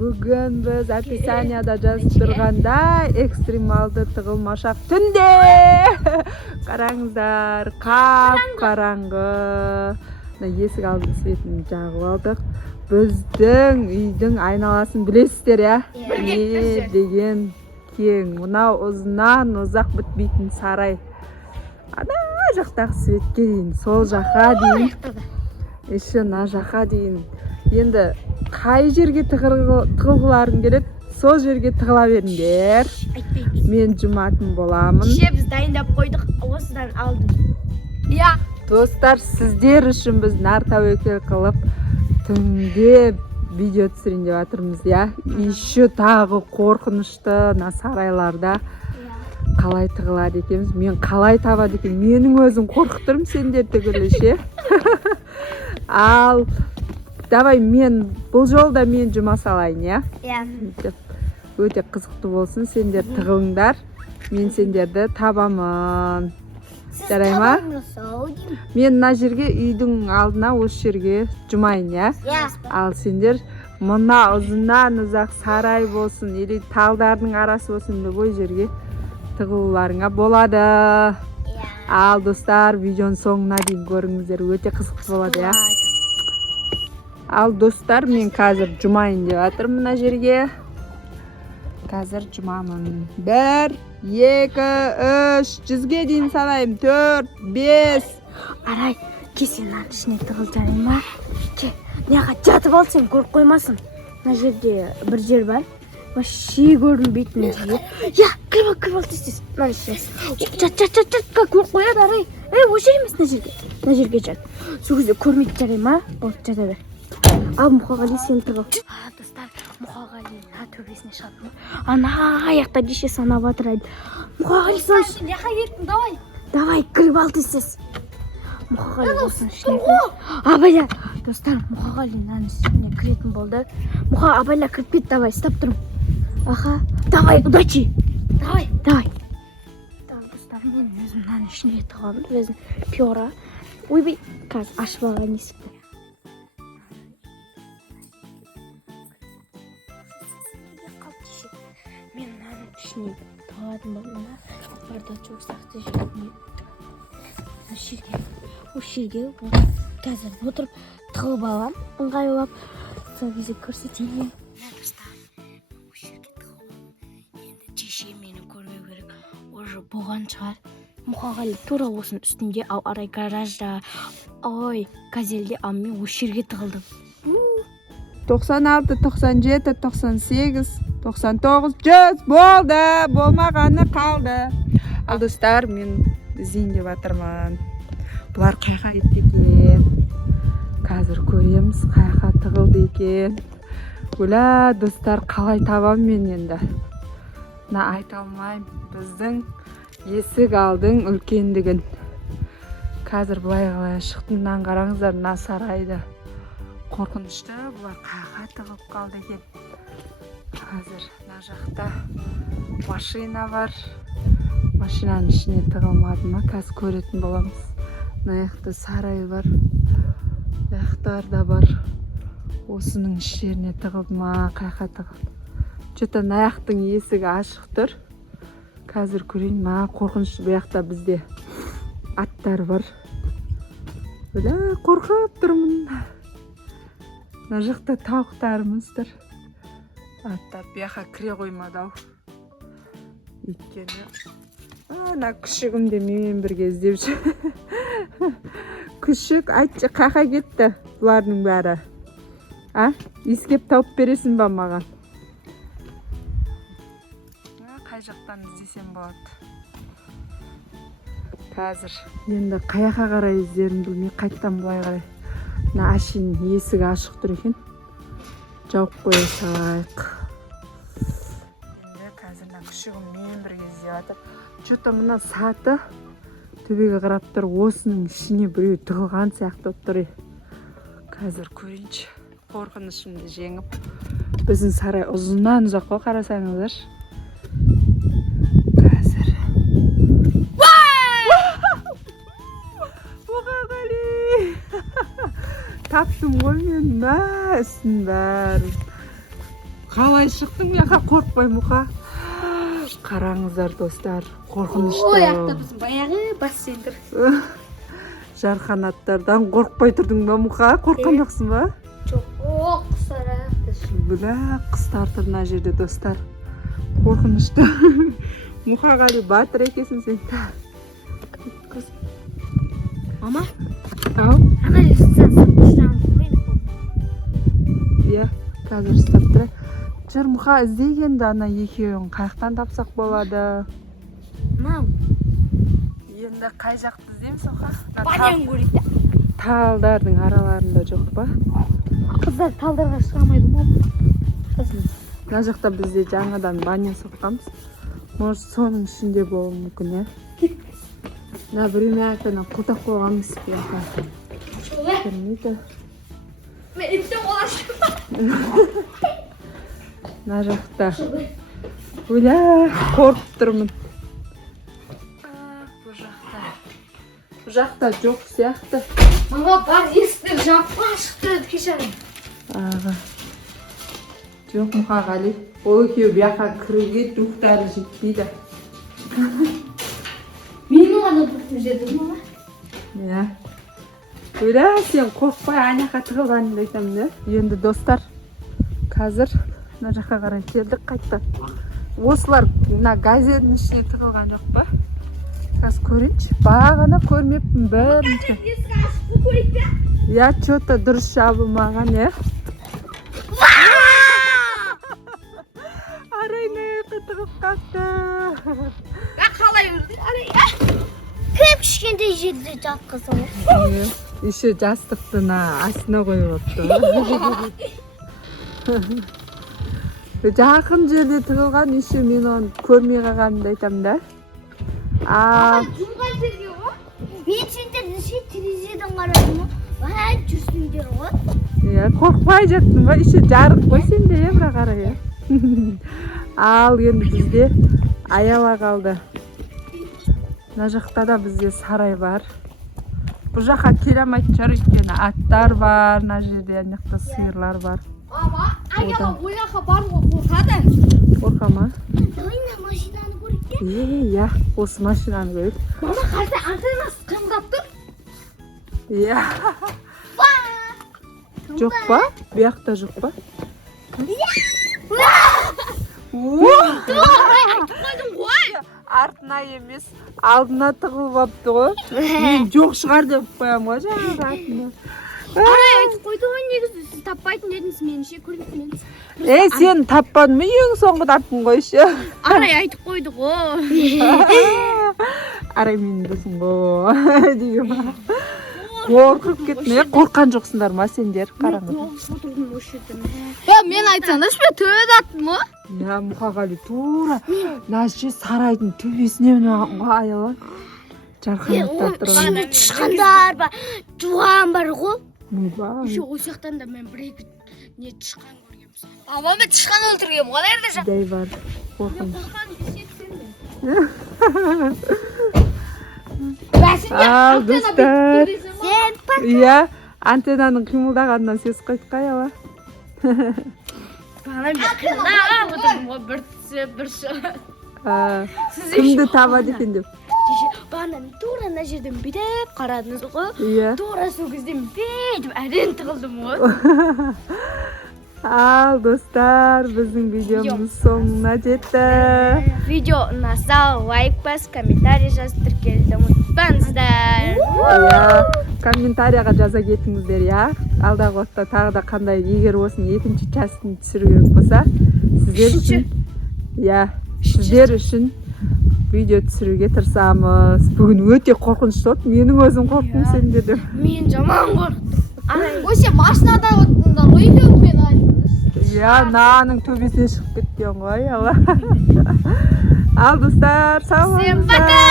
Бүгін біз описанияда жазып тұрғандай экстремалды тығылмашақ түнде. Қараңыздар, қап-қараңғы. Есік алды светін жағып алдық. Біздің үйдің айналасын білесіздер, я? Не деген кең. Мынау ұзынан ұзақ бітпейтін сарай. Ана жақтағы светке дейін, сол жаққа дейін. Еще на жаққа дейін. Енді қай жерге тығылғыларың келеді, сол жерге тығыла беріңдер. Мен жұматын боламын. Кеше біз дайындап қойдық, осыдан алдым. Иә. Достар, сіздер үшін біз нар тәуекел қылып түнде видео түсірейін деп жатырмыз, я. Еще тағы қорқынышты сарайларда қалай тығылады екенбіз. Мен қалай табады екен. Менің өзім қорқытырым, сендер түгілі ше. Ал давай бұл жолда мен жұма салайын, я? Иә. Өте қызықты болсын, сендер тығылыңдар. Мен сендерді табамын. Жарай ма? Мен мына жерге үйдің алдына осы жерге жұмайын, я? Ал сендер мына ұзынан ұзақ сарай болсын, или талдардың арасы болсын деп ой жерге тығылуларыңа болады. Ал достар, видеоның соңына дейін көріңіздер, өте қызықты болады, я? Ал достар, мен қазір жұмайын деп жатырмын мына жерге. Қазір жұмамын. 1, 2, 3, 100-ге дейін салайым. 4, 5. Арай, сен ішіне тығыл жарай ма? Неға жатып ал, сен көріп қоймасын. Мына жерде бір жер бар. Вообще көрінбейтін жер. Я, кіріп ал тез. Мына ішіне. Жат, көріп қояды, Арай. Осы жер емес, мына жерге. Мына жерге жат. Сол кезде көрмейді, жарай ма? Болды, жатады. Ал Мұқағали сен тығыл. Достар, Мұқағали төбесіне шығады. Ана аяқта деше санап атырайды. Мұқағали сон. Яқа ертің, давай. Давай, кіріп ал тез. Мұқағали болсын ішіне. Абайла, достар, Мұқағали ішіне кіретін болды. Абайла кіріп кет, давай, стап тұрым. Аха, давай, удачи. Давай. Достар, мен өзім ішіне тығамын. Өзім пиора. Ойбай, қазір ашып алған есікті. Мен ішіне тығадым ба, барда çok сақты жеріне. Осы жерге қазір отырып тығылып алам, ыңғайлап. Сол кезде көрсетейін. Достар, осы жерге тығылып. Енді жеше мені көрмеу керек. Уже болған шығар. Мұқағали тура осының үстінде, ал Арай гаражда, газелде, ал мен осы жерге тығылдым. 96, 97, 98, 99, 100 болды, болмағаны қалды. Ал достар, мен іздейін деп жатырмын. Бұлар қайқа кетті екен. Қазір көреміз, қайқа тығылды екен. Өла, достар, қалай табам мен енді. Айта алмайым, біздің есік алдың үлкендігін. Қазір бұлай қалай шықтымнан қараңыздар, мына сарайды. Қорқынышты, бұлар қайқа тығылып қалды екен. Қазір мына жақта машина бар. Машинаның ішіне тығылмады ма? Қазір көретін боламыз. Мына жақта сарай бар. Аяқтар да бар. Осының іштеріне тығылды ма? Қайқа тығылды. Что-то мына жақтың есігі ашық тұр. Қазір көрейін ма? Қорқынышты, бұл жақта бізде аттар бар. Өля, қорқып тұрмын. Мына жақта тауықтарымыз тұр. Аттар бұяқа кіре қоймады ау. Өйткені ана күшігім де менімен бірге іздеп жүр. Күшік, айтшы, қайқа кетті бұлардың бәрі? Ескеп тауып бересің ба маған? Қай жақтан іздесем болады? Қазір енді қаяқа қарай іздерін білмей, қайттан бұлай қарай. Мына ашин есігі ашық тұр екен. Жауып қоя салайық. Енді қазір мына күшігім мен бірге іздеп жатыр. Что-то мына саты төбеге қарап тұр. Осының ішіне біреу тығылған сияқты тұр. Қазір көрейінші. Қорқынышымды жеңіп. Біздің сарай ұзынан ұзақ қой, қарасаңыздар. Қазір. Мұқағали! Таптым ғой мен, үстін бәрін. Қалай шықтың мына жаққа қорықпай мұқа? Қараңыздар достар, қорқынышты. Ой, жақта біздің баяғы бассейн тұр. Жарқанаттардан қорықпай тұрдың ба мұқа? Қорыққан жоқсың ба? Жоқ, құстар аяқты. Бля, құстар тұр мына жерде достар. Қорқынышты. Мұқағали батыр екенсің сен. Мама, Ау? ана естен құштан қойды. Иә, қазір ұстап тұр. Жүр мұқа іздегенді ана екеуін қаяқтан тапсақ болады. Мам, Енді қай жақты іздейміз мұқа? банян көрейік та. Талдардың араларында жоқ па? Қыздар талдарға шығамайды ма? Мына жақта бізде жаңадан баня соққанбыз. Может соның ішінде болуы мүмкін, иә? Мына біреумен айтқаннан құлтап қойғанбыз. Көрмейді. Мен иттен қолашым. Мына жақта. Өлә, қорқып тұрмын. Бұл жақта жоқ сияқты. Мама, бар есіктер жаппа шықты кешірім. Аға. Жоқ Мұқағали. Ол екеуі бұяққа кіруге духтары жетпейді. Мені ғана бұқтың жердің мама. Иә. Өлә, сен қорқпай аяққа тығылғаныңды айтамын, да? Енді достар, қазір мына жаққа қарай келдік қайтты. Осылар мына газеттің ішіне тығылған жоқ па? Қазір көрейінші. Бағана көрмеппін бірінші. Есік ашықты көрейік пе? Я что-то дұрыс жабылмаған, е? Арай наяққа тығып қапты. Қалай өлді? Кім кішкентай жерде жатқызым? Еще жастықтың астына қойып отты. Жақын жерде тығылған, еще мен оны көрмей қалғанымды айтамын да. Жұмған жерге ғой? Мен сендерді терезеден қарадым ғой. Бәрі жүрсіңдер ғой. Иә, қорқпай жаттың ба? Еще жарық қой сенде, е, бірақ қарай, е. Ал енді бізде аяла қалды. Мына жақта да бізде сарай бар. Бұл жаққа келе алмайтын шығар, өйткені аттар бар, мына жерде аяқта сиырлар бар. Ама, аяла ойнаға бар ғой, қорқады. Қорқа ма? Ойна машинаны көрейік те. Иә, осы машинаны көрейік. Мама, қарсы антеннасы қаңдап тұр. Иә. Жоқ па? Бұяқта жоқ па? Қойдың ғой. Артына емес, алдына тығылып апты ғой. Мен жоқ шығар деп қоям ғой жаңағы артына. Арай айтып қойды ғой, негізі сіз таппайтын дедіңіз, меніңше көрмейміз. Сен таппадың ма? Ең соңғы таптың ғой ше. Арай айтып қойды ғой. Арай менің досым ғой. Деген ба. Қорқып кеттің, қорқан жоқсыңдар ма сендер? Қараңыз. Отырдым осы жерде. Мен айтсаңдаршы, мен төбеде аттым ғой. Я Мұқағали тура мына сарайдың төбесіне аяла. Жарқанаттар тұрған. Тышқандар бар, жуан бар ғой. Ойбай. Еще осы жақтан да мен бір-екі не тышқан көргенбіз. Ама мен тышқан өлтіргенмін, қана жерде жақ. Дай бар. Қорқыныш. Ал достар. Иә, антеннаның қимылдағанынан сес қойдық аяла. Бана мен қимылдаған отырдым ғой, бір түсі, бір шыға. Кімді табады екен деп. Бана мен тура ана жерден бүйтіп қарадыңыз ғой. Иә. Тура сол кезде мен бүйтіп әрең тығылдым ғой. Ал достар, біздің видеомыз соңына жетті. Видео ұнаса лайк бас, комментарий жазып тіркелуді ұмытпаңыздар. Иә, комментарияға жаза кетіңіздер, иә. Алдағы уақытта тағы да қандай, егер осының екінші частын түсіру керек болса, сіздер үшін, иә, сіздер үшін видео түсіруге тырысамыз. Бүгін өте қорқынышты болды. Менің өзім қорықтым сендерден. Мен жаман қорықтым. Осы машинада отырдыңдар ғой, екеуіңмен айтыңыз. Иә, наның төбесіне шығып кеткен ғой, ала. Ал достар, сау болыңыздар. Всем пока!